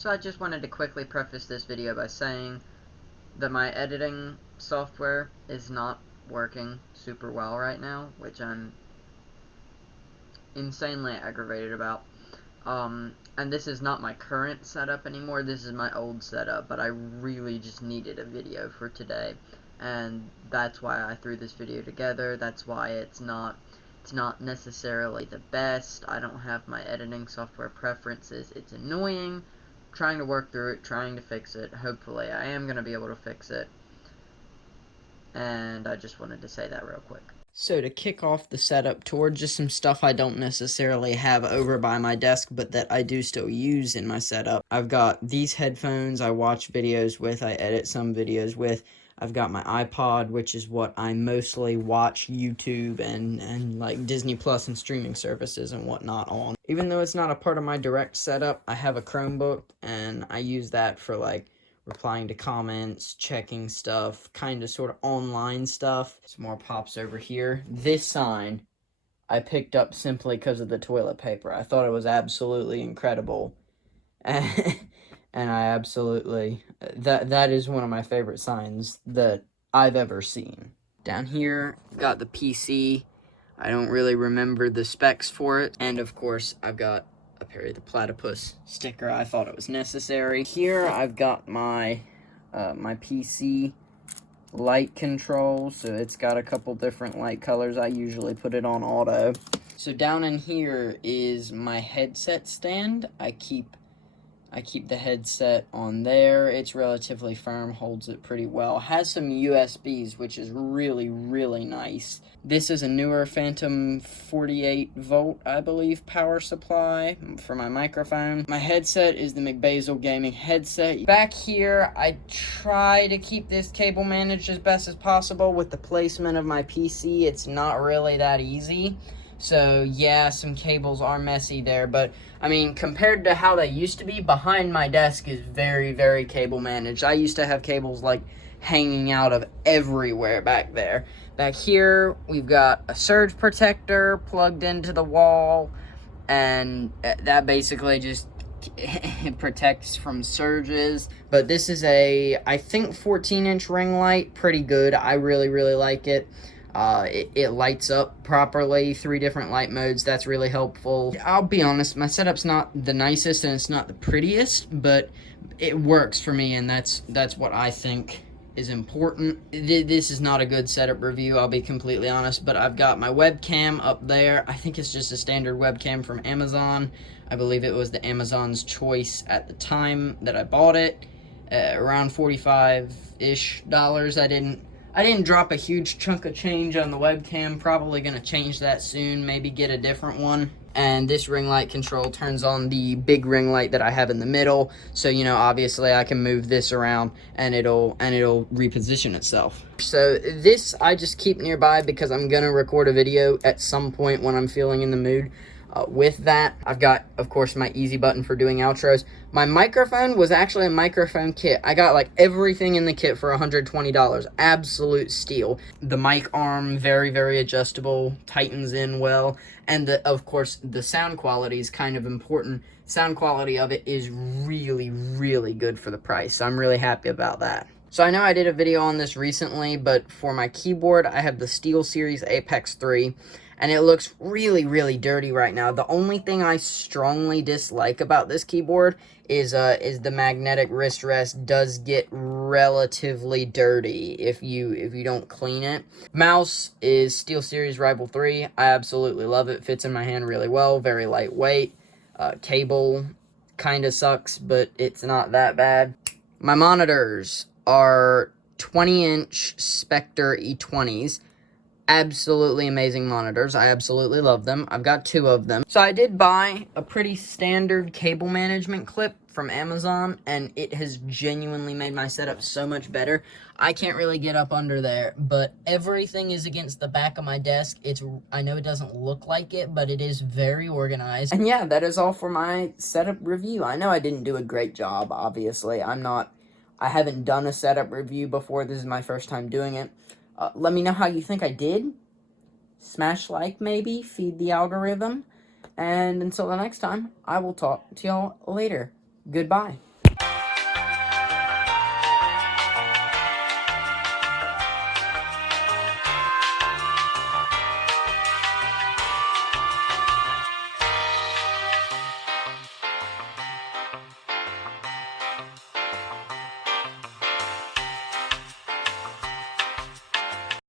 So I just wanted to quickly preface this video by saying that my editing software is not working super well right now, which I'm insanely aggravated about. And this is not my current setup anymore, this is my old setup, but I really just needed a video for today, and that's why I threw this video together. That's why it's not necessarily the best. I don't have my editing software preferences. It's annoying. Trying to work through it, trying to fix it. Hopefully I am going to be able to fix it, and I just wanted to say that real quick. So to kick off the setup tour, just some stuff I don't necessarily have over by my desk, but that I do still use in my setup. I've got these headphones I watch videos with, I edit some videos with. I've got my iPod, which is what I mostly watch YouTube and like Disney Plus and streaming services and whatnot on. Even though it's not a part of my direct setup, I have a Chromebook, and I use that for like replying to comments, checking stuff, kind of sort of online stuff. Some more pops over here. This sign I picked up simply because of the toilet paper. I thought it was absolutely incredible. And I absolutely, that is one of my favorite signs that I've ever seen. Down here, got the PC. I don't really remember the specs for it. And of course, I've got a Perry the Platypus sticker. I thought it was necessary. Here, I've got my my PC light control. So it's got a couple different light colors. I usually put it on auto. So down in here is my headset stand. I keep the headset on there. It's relatively firm, holds it pretty well. Has some USBs, which is really, really nice. This is a newer Phantom 48 volt, I believe, power supply for my microphone. My headset is the McBasil gaming headset. Back here, I try to keep this cable managed as best as possible. With the placement of my PC, it's not really that easy. So yeah, some cables are messy there, but I mean, compared to how they used to be, behind my desk is very, very cable managed. I used to have cables like hanging out of everywhere back there. Back here, we've got a surge protector plugged into the wall, and that basically just protects from surges. But this is a, I think, 14-inch ring light. Pretty good. I really, really like it. It lights up properly, 3 different light modes. That's really helpful. I'll be honest, my setup's not the nicest and it's not the prettiest, but it works for me, and that's what I think is important. This is not a good setup review, I'll be completely honest, but I've got my webcam up there. I think it's just a standard webcam from Amazon. I believe it was the Amazon's choice at the time that I bought it, around $45-ish. I didn't drop a huge chunk of change on the webcam. Probably going to change that soon, maybe get a different one. And this ring light control turns on the big ring light that I have in the middle. So, you know, obviously I can move this around and it'll reposition itself. So this I just keep nearby because I'm going to record a video at some point when I'm feeling in the mood. With that, I've got, of course, my easy button for doing outros. My microphone was actually a microphone kit. I got, like, everything in the kit for $120. Absolute steal. The mic arm, very, very adjustable, tightens in well. And, of course, the sound quality is kind of important. Sound quality of it is really, really good for the price. So I'm really happy about that. So I know I did a video on this recently, but for my keyboard, I have the SteelSeries Apex 3. And it looks really, really dirty right now. The only thing I strongly dislike about this keyboard is the magnetic wrist rest does get relatively dirty if you don't clean it. Mouse is SteelSeries Rival 3. I absolutely love it. Fits in my hand really well. Very lightweight. Cable kind of sucks, but it's not that bad. My monitors are 20-inch Spectre E20s. Absolutely amazing monitors. I absolutely love them. I've got 2 of them. So I did buy a pretty standard cable management clip from Amazon, and it has genuinely made my setup so much better. I can't really get up under there, but everything is against the back of my desk. I know it doesn't look like it, but it is very organized. And yeah, that is all for my setup review. I know I didn't do a great job, obviously. I haven't done a setup review before. This is my first time doing it. Let me know how you think I did. Smash like, maybe. Feed the algorithm. And until the next time, I will talk to y'all later. Goodbye.